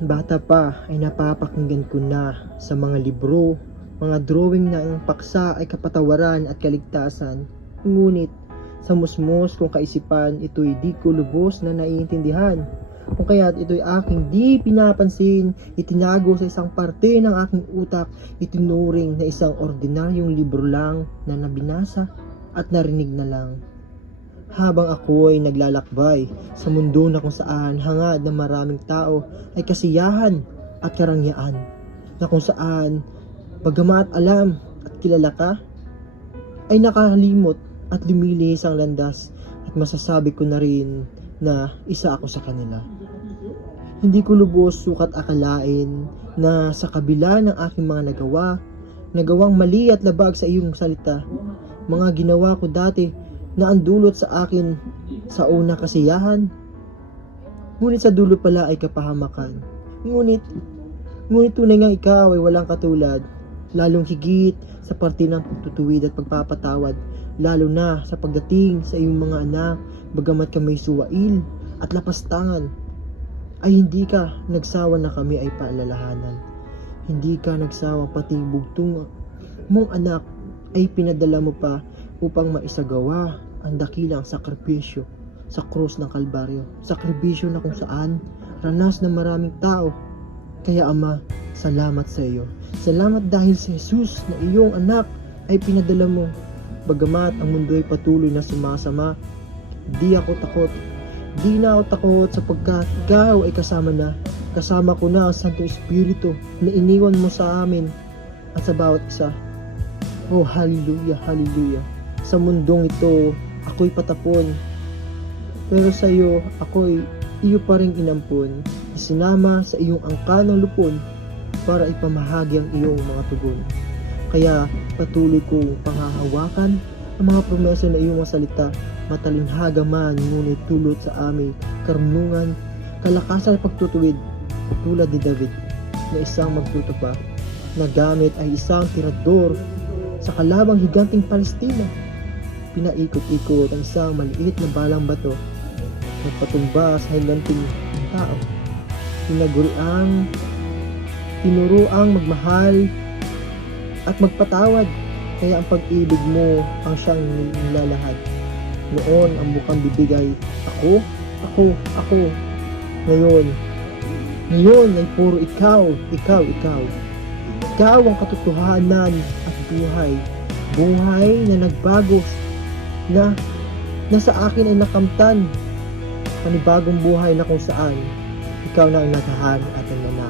bata pa ay napapakinggan ko na sa mga libro, mga drawing na ang paksa ay kapatawaran at kaligtasan. Ngunit sa musmos kong kaisipan, ito'y di ko lubos na naiintindihan. Kung kaya't ito'y aking di pinapansin, itinago sa isang parte ng aking utak, itinuring na isang ordinaryong libro lang na nabinasa at narinig na lang. Habang ako ay naglalakbay sa mundo na kung saan hangad ng maraming tao ay kasiyahan at karangyaan, na kung saan bagamat alam at kilala ka, ay nakalimot at lumilihis ang landas, at masasabi ko na rin na isa ako sa kanila. Hindi ko lubos sukat akalain na sa kabila ng aking mga nagawang mali at labag sa iyong salita, mga ginawa ko dati na ang dulot sa akin sa una kasiyahan, ngunit sa dulo pala ay kapahamakan. Ngunit tunay nga ikaw ay walang katulad, lalong higit sa parte ng pagtutuwid at pagpapatawad, lalo na sa pagdating sa iyong mga anak. Bagamat ka may suwail at lapastangan, ay hindi ka nagsawa na kami ay paalalahanan. Hindi ka nagsawa, pati bugtong mong anak ay pinadala mo pa upang maisagawa ang dakilang sakripisyo sa krus ng Kalbaryo. Sakripisyo na kung saan ranas ng maraming tao. Kaya Ama, salamat sa iyo. Salamat dahil sa Jesus na iyong anak ay pinadala mo. Bagamat ang mundo ay patuloy na sumasama, di ako takot. Di na ako takot sapagkat ikaw ay kasama na. Kasama ko na ang Santo Espiritu na iniwan mo sa amin at sa bawat isa. Oh, hallelujah, hallelujah. Sa mundong ito, ako'y patapon. Pero sa iyo, iyo pa rin inampun. Isinama sa iyong angka ng lupon para ipamahagi ang iyong mga tugon. Kaya patuloy kong panghahawakan ang mga promesa na iyong mga salita. Matalinhaga man, ngunit tulot sa amin karunungan, kalakasan at pagtutuwid, tulad ni David na isang magtutupad, na gamit ay isang tirador sa kalabang higanting Palestina. Pinaikot-ikot ang isang maliit na balang bato, nagpatumba sa higanting tao. Tinuruang magmahal at magpatawad, kaya ang pag-ibig mo ang siyang nilalahad. Noon ang bukang bibig ay ako. Ngayon ay puro ikaw. Ikaw ang katotohanan at buhay. Buhay na nagbago, na sa akin ay nakamtan. Panibagong buhay na kung saan ikaw na ang naghahan at ang nanalo.